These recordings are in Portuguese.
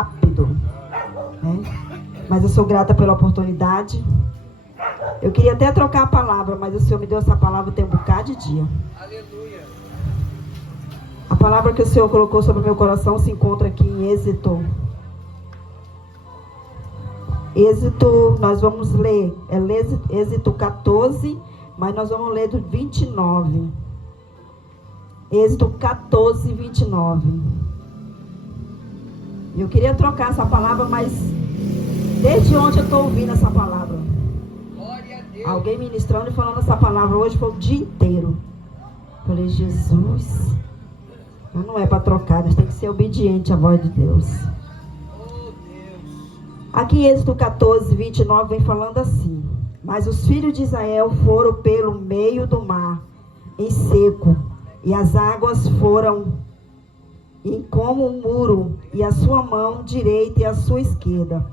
rápido, né? Mas eu sou grata pela oportunidade. Eu queria até trocar a palavra, mas o Senhor me deu essa palavra tem um bocado de dia. Aleluia. A palavra que o Senhor colocou sobre o meu coração se encontra aqui em Êxodo. Êxodo, nós vamos ler, Êxodo 14, mas nós vamos ler do 29. Êxodo 14, 29. Eu queria trocar essa palavra, mas desde ontem eu estou ouvindo essa palavra. Glória a Deus. Alguém ministrando e falando essa palavra hoje foi o dia inteiro. Falei, Jesus, não é para trocar, nós temos que ser obediente à voz de Deus. Oh, Deus. Aqui em Êxodo 14, 29 vem falando assim: mas os filhos de Israel foram pelo meio do mar, em seco, e as águas foram em como um muro, e a sua mão direita e a sua esquerda.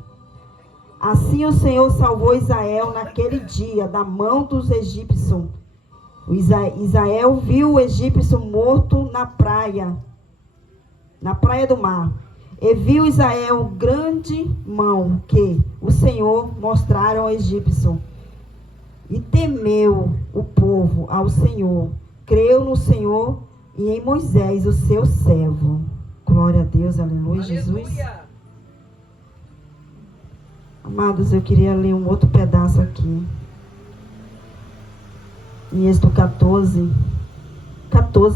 Assim o Senhor salvou Israel naquele dia da mão dos egípcios. Israel viu o egípcio morto na praia do mar. E viu Israel grande mão que o Senhor mostrara ao egípcio. E temeu o povo ao Senhor, creu no Senhor e em Moisés, o seu servo. Glória a Deus, aleluia, Jesus. Amados, eu queria ler um outro pedaço aqui. Em Êxodo 14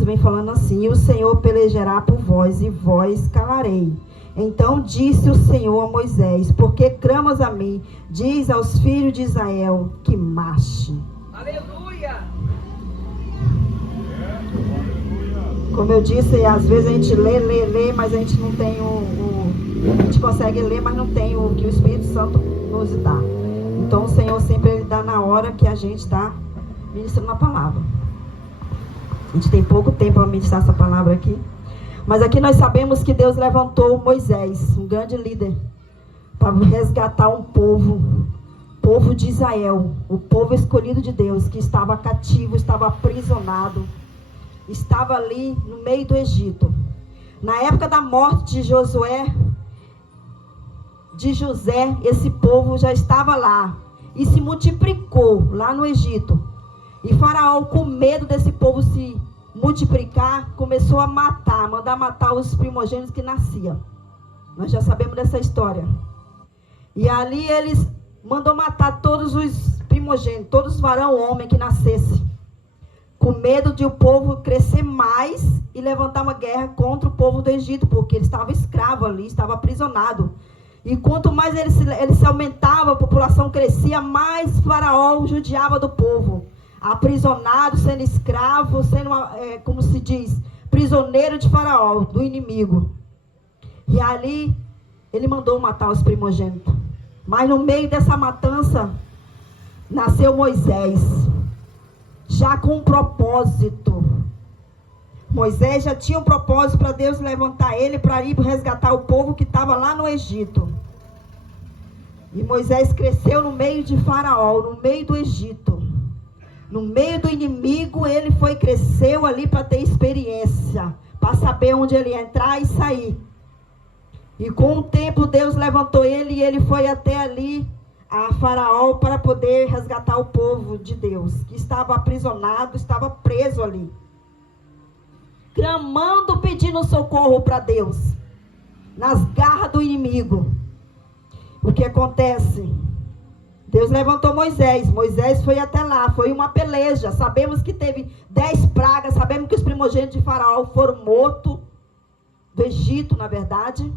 vem falando assim: e o Senhor pelejará por vós, e vós calarei. Então disse o Senhor a Moisés: porque clamas a mim? Diz aos filhos de Israel que marche. Aleluia. Como eu disse, às vezes a gente lê, mas a gente não tem a gente consegue ler, mas não tem o que o Espírito Santo nos dá. Então o Senhor sempre ele dá na hora que a gente está ministrando a palavra. A gente tem pouco tempo para ministrar essa palavra aqui. Mas aqui nós sabemos que Deus levantou Moisés, um grande líder, para resgatar um povo de Israel, o povo escolhido de Deus, que estava cativo, estava aprisionado, estava ali no meio do Egito. Na época da morte de José, esse povo já estava lá e se multiplicou lá no Egito. E Faraó, com medo desse povo se multiplicar, começou a mandar matar os primogênitos que nasciam. Nós já sabemos dessa história. E ali eles mandou matar todos os primogênitos, todos os varão homem que nascesse, com medo de o povo crescer mais e levantar uma guerra contra o povo do Egito, porque ele estava escravo ali, estava aprisionado. E quanto mais ele se aumentava, a população crescia, mais Faraó judiava do povo. Aprisionado, sendo escravo, sendo, como se diz, prisioneiro de Faraó, do inimigo. E ali, ele mandou matar os primogênitos. Mas no meio dessa matança, nasceu Moisés, já com um propósito. Moisés já tinha um propósito para Deus levantar ele para ir resgatar o povo que estava lá no Egito. E Moisés cresceu no meio de Faraó, no meio do Egito. No meio do inimigo, ele cresceu ali para ter experiência, para saber onde ele ia entrar e sair. E com o tempo, Deus levantou ele e ele foi até ali, a Faraó, para poder resgatar o povo de Deus, que estava aprisionado, estava preso ali. Clamando, pedindo socorro para Deus, nas garras do inimigo. O que acontece? Deus levantou Moisés foi até lá, foi uma peleja. Sabemos que teve 10 pragas, sabemos que os primogênitos de Faraó foram mortos, do Egito, na verdade,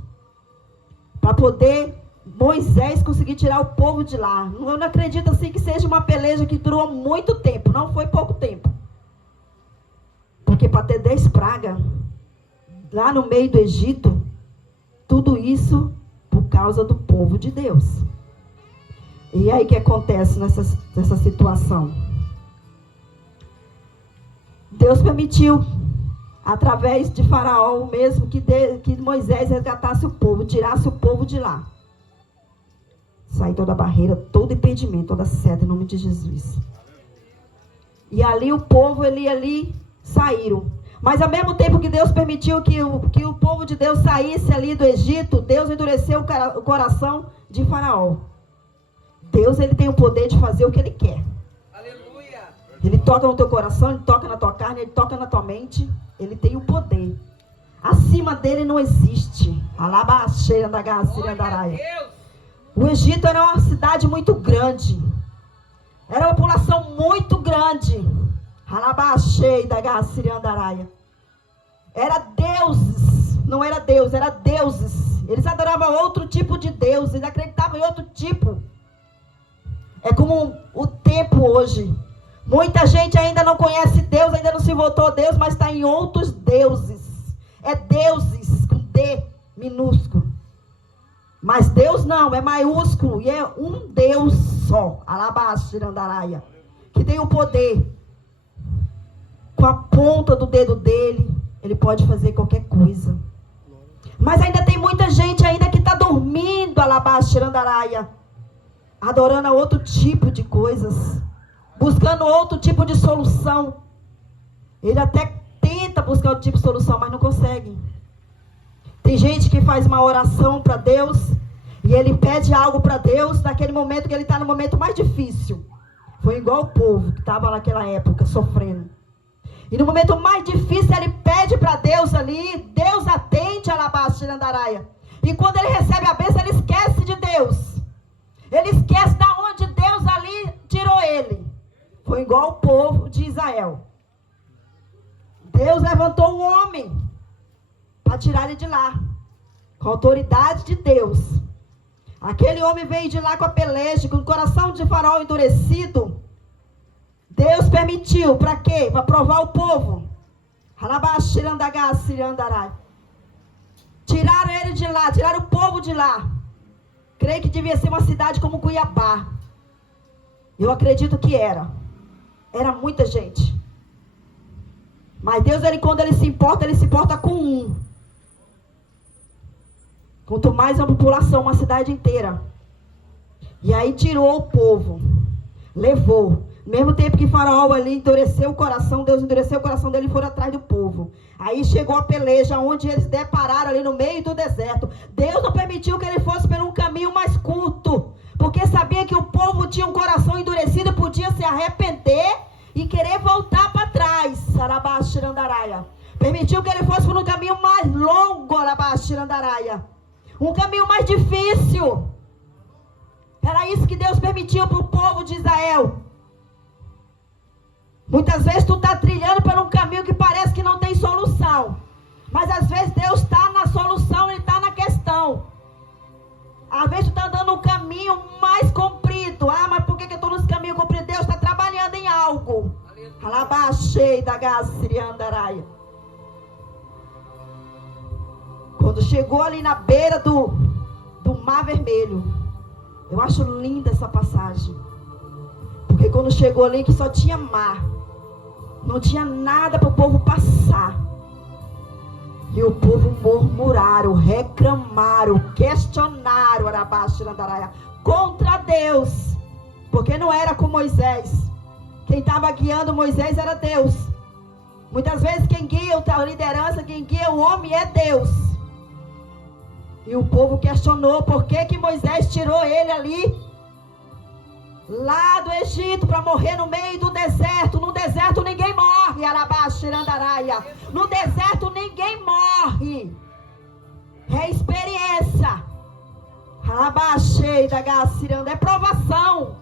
para poder Moisés conseguir tirar o povo de lá. Eu não acredito assim que seja uma peleja que durou muito tempo, não foi pouco tempo. Porque para ter 10 pragas, lá no meio do Egito, tudo isso por causa do povo de Deus. E aí o que acontece nessa situação? Deus permitiu, através de Faraó mesmo, que Moisés resgatasse o povo, tirasse o povo de lá. Sair toda a barreira, todo impedimento, toda seta, em nome de Jesus. E ali o povo, ali saíram. Mas ao mesmo tempo que Deus permitiu que o povo de Deus saísse ali do Egito, Deus endureceu o coração de Faraó. Deus, ele tem o poder de fazer o que ele quer. Aleluia. Ele toca no teu coração, ele toca na tua carne, ele toca na tua mente. Ele tem o poder. Acima dele não existe. Alabaxeira da Gacirandaraia. O Egito era uma cidade muito grande. Era uma população muito grande. Alabaxeira da Gacirandaraia. Era deuses. Não era Deus, era deuses. Eles adoravam outro tipo de Deus. Eles acreditavam em outro tipo. É como o tempo hoje. Muita gente ainda não conhece Deus, ainda não se voltou a Deus, mas está em outros deuses. É deuses com D minúsculo. Mas Deus não, é maiúsculo. E é um Deus só. Alabaxirandaraia. Que tem o poder. Com a ponta do dedo dele, ele pode fazer qualquer coisa. Mas ainda tem muita gente ainda que está dormindo, Alabaxirandaraia. Adorando a outro tipo de coisas. Buscando outro tipo de solução. Ele até tenta buscar outro tipo de solução, mas não consegue. Tem gente que faz uma oração para Deus. E ele pede algo para Deus naquele momento que ele está no momento mais difícil. Foi igual o povo que estava naquela época sofrendo. E no momento mais difícil ele pede para Deus ali. Deus atende a Alabaxirandaraia. E quando ele recebe a bênção, ele esquece de Deus. Ele esquece de onde Deus ali tirou ele. Foi igual o povo de Israel. Deus levantou um homem para tirar ele de lá. Com a autoridade de Deus. Aquele homem veio de lá com a peleja, com o coração de Faraó endurecido. Deus permitiu, para quê? Para provar o povo. Tiraram ele de lá, tiraram o povo de lá. Creio que devia ser uma cidade como Cuiabá. Eu acredito que era. Era muita gente. Mas Deus, quando ele se importa com um. Quanto mais a população, uma cidade inteira. E aí tirou o povo. Levou. No mesmo tempo que Faraó ali endureceu o coração, Deus endureceu o coração dele e foram atrás do povo. Aí chegou a peleja, onde eles depararam ali no meio do deserto. Deus não permitiu que ele fosse por um caminho mais curto. Porque sabia que o povo tinha um coração endurecido e podia se arrepender e querer voltar para trás. Alabaxirandaraia. Permitiu que ele fosse por um caminho mais longo, Alabaxirandaraia. Um caminho mais difícil. Era isso que Deus permitiu para o povo de Israel. Muitas vezes tu está trilhando por um caminho que parece que não tem solução. Mas às vezes Deus está na solução, Ele está na questão. Às vezes tu está andando um caminho mais comprido. Ah, mas por que eu estou nesse caminho comprido? Deus está trabalhando em algo. Alabaxei da Gacirandaraia. Quando chegou ali na beira do Mar Vermelho. Eu acho linda essa passagem. Porque quando chegou ali que só tinha mar. Não tinha nada para o povo passar. E o povo murmuraram, reclamaram, questionaram contra Deus. Porque não era com Moisés. Quem estava guiando Moisés era Deus. Muitas vezes quem guia a liderança, quem guia o homem é Deus. E o povo questionou por que Moisés tirou ele ali, lá do Egito, para morrer no meio do deserto. No deserto ninguém morre, Alabaxirandaraia. No deserto ninguém morre. É experiência. Alabaxei da Gaciranda. É provação.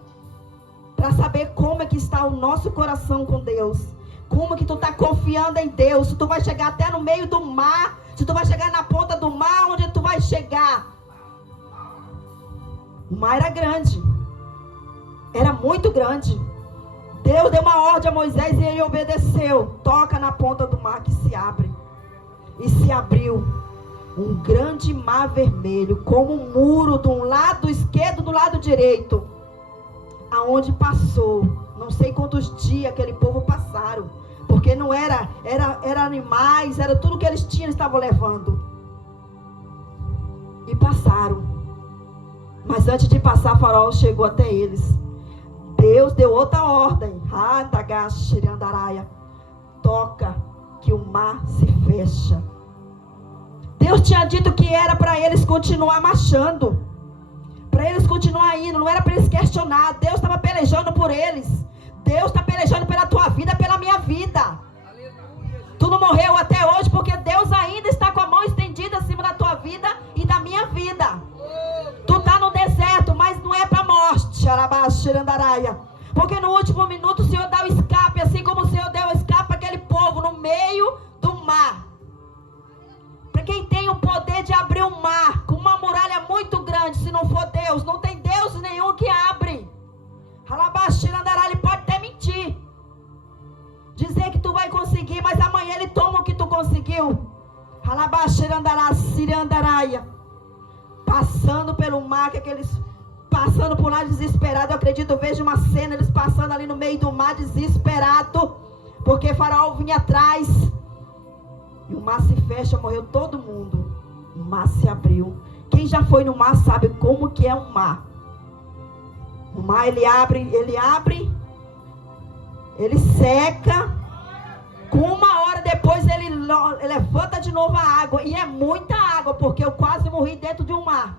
Para saber como é que está o nosso coração com Deus. Como que tu está confiando em Deus. Se tu vai chegar até no meio do mar. Se tu vai chegar na ponta do mar, onde tu vai chegar? O mar era grande. Era muito grande. Deus deu uma ordem a Moisés e ele obedeceu. Toca na ponta do mar que se abre. E se abriu um grande mar vermelho, como um muro de um lado esquerdo do lado direito. Aonde passou, não sei quantos dias aquele povo passaram. Porque não era animais, era tudo que eles tinham, eles estavam levando. E passaram. Mas antes de passar, Faraó chegou até eles. Deus deu outra ordem. Toca, que que o mar se fecha. Deus tinha dito que era para eles continuar marchando, para eles continuar indo, não era para eles questionar. Deus estava pelejando por eles. Deus está pelejando pela tua vida, pela minha vida. Tu não morreu até hoje porque Deus ainda está com a mão estendida acima da tua vida e da minha vida. Tu está no deserto, mas não é para morte. Porque no último minuto o Senhor dá o escape, assim como o Senhor deu o escape para aquele povo no meio do mar. Para quem tem o poder de abrir um mar com uma muralha muito grande, se não for Deus, não tem Deus nenhum que abre. Ele pode até mentir, dizer que tu vai conseguir, mas amanhã ele toma o que tu conseguiu. Passando pelo mar, que aqueles passando por lá desesperado. Eu acredito, eu vejo uma cena, eles passando ali no meio do mar desesperado, porque Faraó vinha atrás. E o mar se fecha, morreu todo mundo. O mar se abriu. Quem já foi no mar sabe como que é um mar. O mar ele abre, ele seca. Com 1 hora depois ele levanta de novo a água. E é muita água, porque eu quase morri dentro de um mar.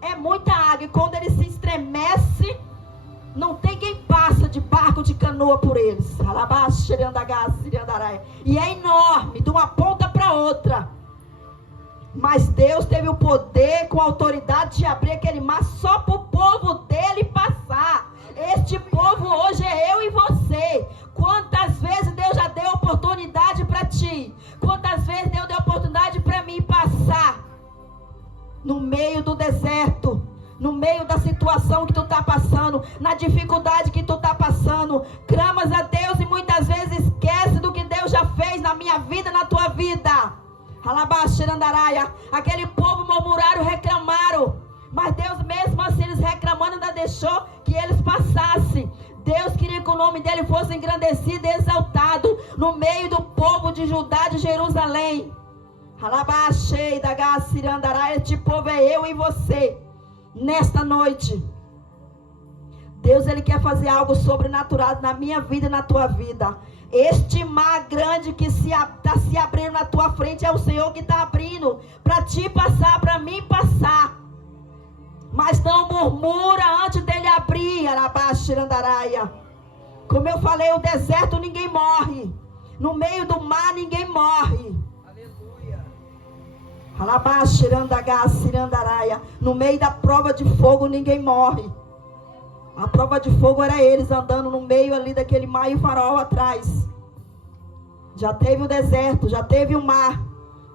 É muita água. E quando ele se estremece, não tem quem passa de barco, de canoa por eles. E é enorme, de uma ponta para outra. Mas Deus teve o poder, com a autoridade, de abrir aquele mar só para o povo dele passar. Este povo hoje é eu e você. Quantas vezes Deus já deu oportunidade para ti? Quantas vezes Deus deu oportunidade para mim passar no meio do deserto, no meio da situação que tu está passando, na dificuldade que tu está passando? Clamas a Deus e muitas vezes esquece do que Deus já fez na minha vida, na tua vida. Aquele povo murmuraram, reclamaram, mas Deus mesmo assim, eles reclamando, ainda deixou que eles passassem. Deus queria que o nome dele fosse engrandecido e exaltado no meio do povo de Judá, de Jerusalém. Este povo é eu e você. Nesta noite, Deus ele quer fazer algo sobrenatural na minha vida e na tua vida. Este mar grande que está se abrindo na tua frente é o Senhor que está abrindo para ti passar, para mim passar. Mas não murmura antes dele abrir. Como eu falei, o deserto ninguém morre. No meio do mar ninguém morre. Aleluia. No meio da prova de fogo ninguém morre. A prova de fogo era eles andando no meio ali daquele mar e o Faraó atrás. Já teve o deserto, já teve o mar.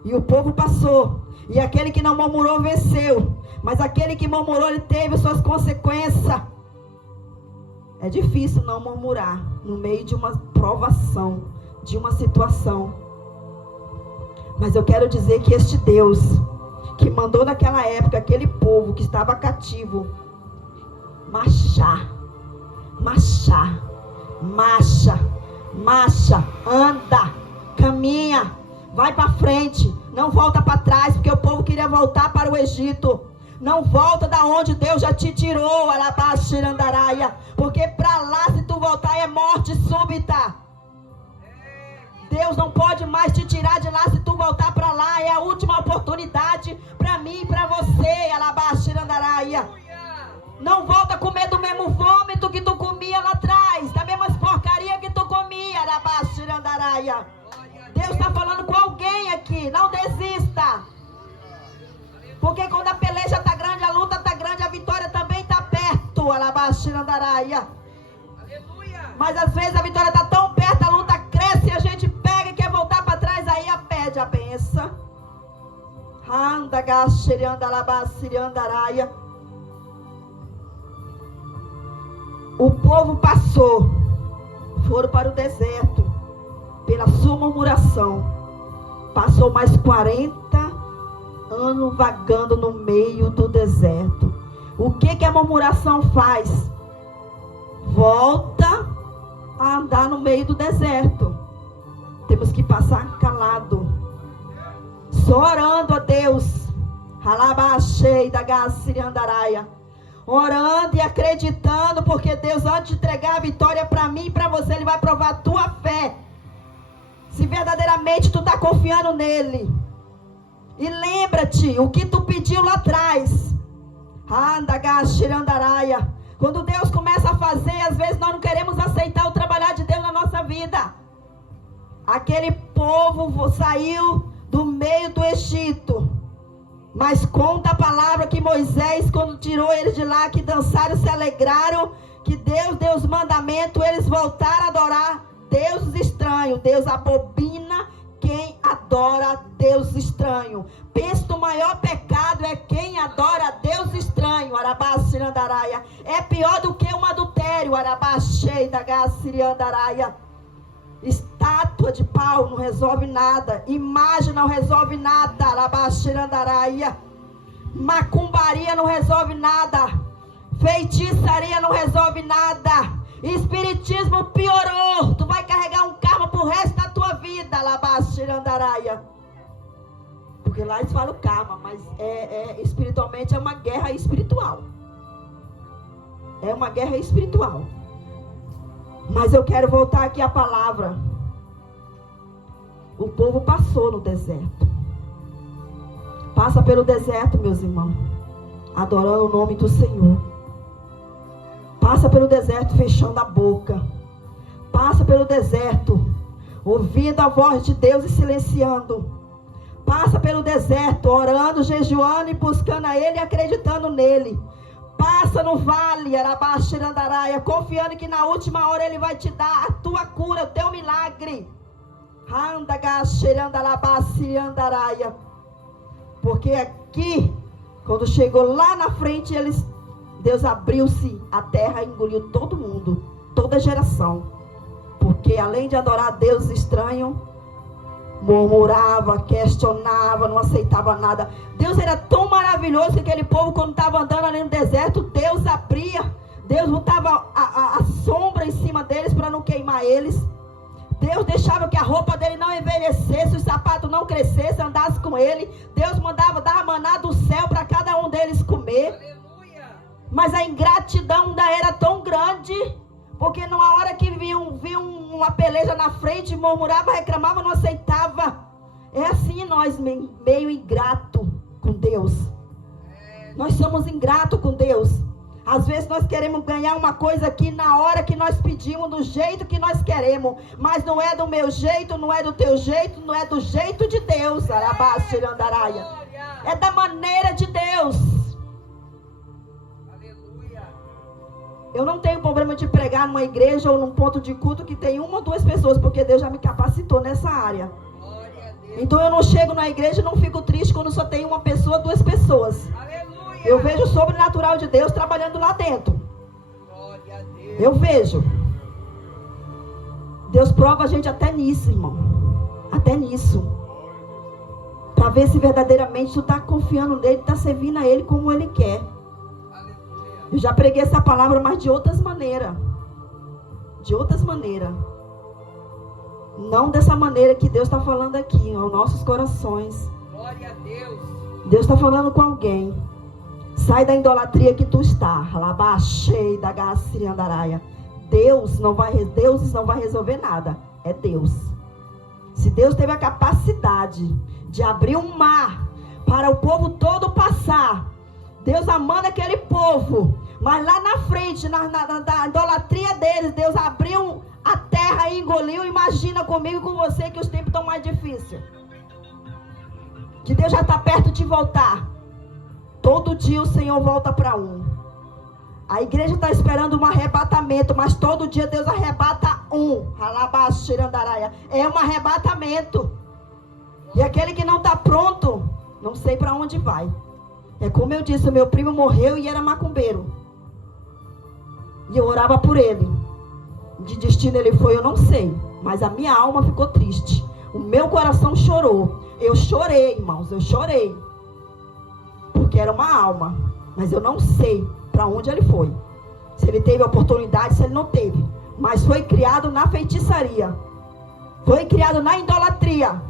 E o povo passou. E aquele que não murmurou venceu. Mas aquele que murmurou, ele teve suas consequências. É difícil não murmurar no meio de uma provação, de uma situação. Mas eu quero dizer que este Deus, que mandou naquela época aquele povo que estava cativo, marcha, anda, caminha, vai para frente, não volta para trás, porque o povo queria voltar para o Egito. Não volta da onde Deus já te tirou, porque para lá, se tu voltar, é morte súbita. Deus não pode mais te tirar de lá. Se tu voltar para lá, é a última oportunidade para mim e para você. Não volta a comer do mesmo vômito que tu comia lá atrás, da mesma porcaria que tu comia. Deus está falando com alguém aqui. Não desista, porque quando a peleja está grande, a luta está grande, a vitória também está perto. Mas às vezes a vitória está tão perto, a luta cresce e a gente pega e quer voltar para trás, aí pede a benção. O povo passou, foram para o deserto, pela sua murmuração. Passou mais 40 anos vagando no meio do deserto. O que a murmuração faz? Volta a andar no meio do deserto. Temos que passar calado, só orando a Deus, orando e acreditando, porque Deus, antes de entregar a vitória para mim e para você, Ele vai provar a tua fé. Se verdadeiramente tu está confiando nele. E lembra-te o que tu pediu lá atrás. Quando Deus começa a fazer, às vezes nós não queremos aceitar o trabalhar de Deus na nossa vida. Aquele povo saiu do meio do Egito. Mas conta a palavra que Moisés, quando tirou eles de lá, que dançaram, se alegraram, que Deus deu os mandamentos, eles voltaram a adorar deuses estranhos. Deus abomina quem adora Deus estranho. Pensa, o maior pecado é quem adora Deus estranho. Arabaxirandaraia. É pior do que um adultério. Arabaxeidagaxiriandaraia. Estátua de pau não resolve nada. Imagem não resolve nada. Arabaxirandaraia. Macumbaria não resolve nada. Feitiçaria não resolve nada. Espiritismo piorou. Tu vai carregar um karma pro resto da tua vida. Alabaxirandaraia. Porque lá eles falam karma, mas espiritualmente é uma guerra espiritual. É uma guerra espiritual. Mas eu quero voltar aqui à palavra. O povo passou no deserto. Passa pelo deserto, meus irmãos, adorando o nome do Senhor. Passa pelo deserto fechando a boca. Passa pelo deserto ouvindo a voz de Deus e silenciando. Passa pelo deserto orando, jejuando e buscando a Ele e acreditando nele. Passa no vale, Arabaxirandaraia, confiando que na última hora Ele vai te dar a tua cura, o teu milagre. Porque aqui, quando chegou lá na frente, Deus abriu-se, a terra engoliu todo mundo, toda geração. Porque além de adorar a Deus estranho, murmurava, questionava, não aceitava nada. Deus era tão maravilhoso que aquele povo, quando estava andando ali no deserto, Deus abria, Deus botava a sombra em cima deles para não queimar eles. Deus deixava que a roupa dele não envelhecesse, os sapatos não crescessem, andasse com ele. Deus mandava dar maná do céu para cada um deles comer. Aleluia. Mas a ingratidão ainda era tão grande, porque na hora que viu uma peleja na frente, murmurava, reclamava, não aceitava. É assim nós, meio ingrato com Deus. Nós somos ingratos com Deus. Às vezes nós queremos ganhar uma coisa aqui na hora que nós pedimos, do jeito que nós queremos. Mas não é do meu jeito, não é do teu jeito, não é do jeito de Deus. Arabaxirandaraia. É da maneira de Deus. Aleluia. Eu não tenho problema de pregar numa igreja ou num ponto de culto que tem uma ou duas pessoas, porque Deus já me capacitou nessa área. Então eu não chego na igreja e não fico triste quando só tem uma pessoa, duas pessoas. Eu vejo o sobrenatural de Deus trabalhando lá dentro. Eu vejo. Deus prova a gente até nisso, irmão. Até nisso. Para ver se verdadeiramente tu está confiando nele, está servindo a ele como ele quer. Eu já preguei essa palavra, mas de outras maneiras. De outras maneiras. Não dessa maneira que Deus está falando aqui, aos nossos corações. Glória a Deus. Deus está falando com alguém. Sai da idolatria que tu está. Deuses não vai resolver nada. É Deus. Se Deus teve a capacidade de abrir um mar para o povo todo passar, Deus amando aquele povo, mas lá na frente, na idolatria deles, Deus abriu a terra e engoliu. Imagina comigo e com você que os tempos estão mais difíceis. Que Deus já está perto de voltar. Todo dia o Senhor volta para um. A igreja está esperando um arrebatamento, mas todo dia Deus arrebata um. É um arrebatamento. E aquele que não está pronto, não sei para onde vai. É como eu disse, o meu primo morreu e era macumbeiro. E eu orava por ele. De destino ele foi, eu não sei. Mas a minha alma ficou triste. O meu coração chorou. Eu chorei, irmãos, eu chorei. Porque era uma alma. Mas eu não sei para onde ele foi. Se ele teve oportunidade, se ele não teve. Mas foi criado na feitiçaria. Foi criado na idolatria.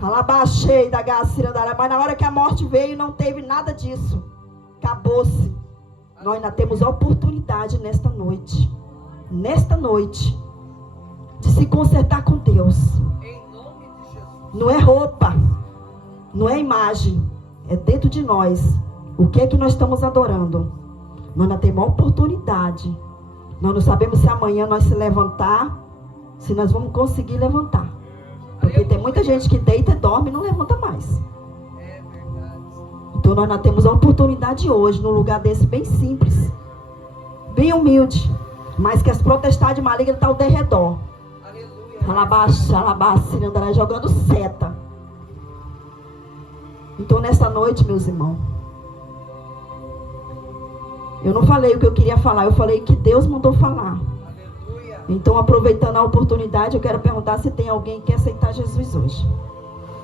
Mas na hora que a morte veio, não teve nada disso. Acabou-se. Nós ainda temos a oportunidade nesta noite. Nesta noite. de se consertar com Deus. Em nome de Jesus. Não é roupa, não é imagem, é dentro de nós. O que é que nós estamos adorando? Nós não temos uma oportunidade. Nós não sabemos se amanhã nós se levantar, se nós vamos conseguir levantar. Porque tem muita gente que deita e dorme e não levanta mais. É verdade. Então nós não temos a oportunidade hoje, num lugar desse bem simples, bem humilde, mas que as protestades malignas estão ao derredor. Aleluia. Alabaça, andará jogando seta. Então nessa noite, meus irmãos, eu não falei o que eu queria falar, eu falei que Deus mandou falar. Aleluia. Então, aproveitando a oportunidade, eu quero perguntar se tem alguém que quer aceitar Jesus hoje.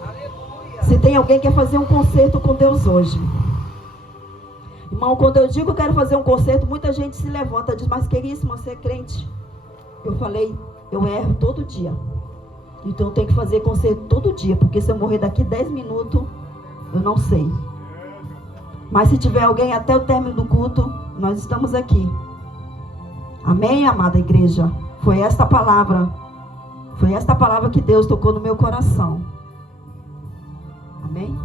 Aleluia. Se tem alguém que quer fazer um concerto com Deus hoje. Irmão, quando eu digo que eu quero fazer um concerto, muita gente se levanta e diz, mas que isso, você é crente? Eu falei, eu erro todo dia. Então eu tenho que fazer concerto todo dia, porque se eu morrer daqui 10 minutos, eu não sei. Mas se tiver alguém até o término do culto, nós estamos aqui. Amém, amada igreja? Foi esta palavra que Deus tocou no meu coração. Amém?